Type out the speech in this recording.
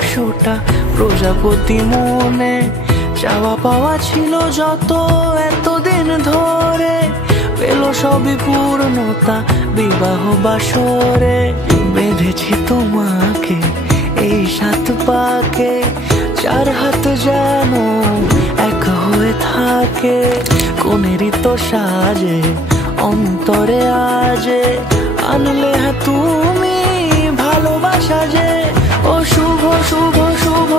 100টা প্রজাপতি মনে, চাওয়া পাওয়া ছিল যত এতদিন ধরে, পেল সবই পূর্ণতা বিবাহ বাসরে। বেঁধেছি তোমাকে এই 7 পাকে, 4 হাত যেন এক হয়ে থাকে। কোনেরই তো সাজে অন্তরে আজে, আনলে তুমি ভালোবাসা যে। ও শুভ শুভ শুভ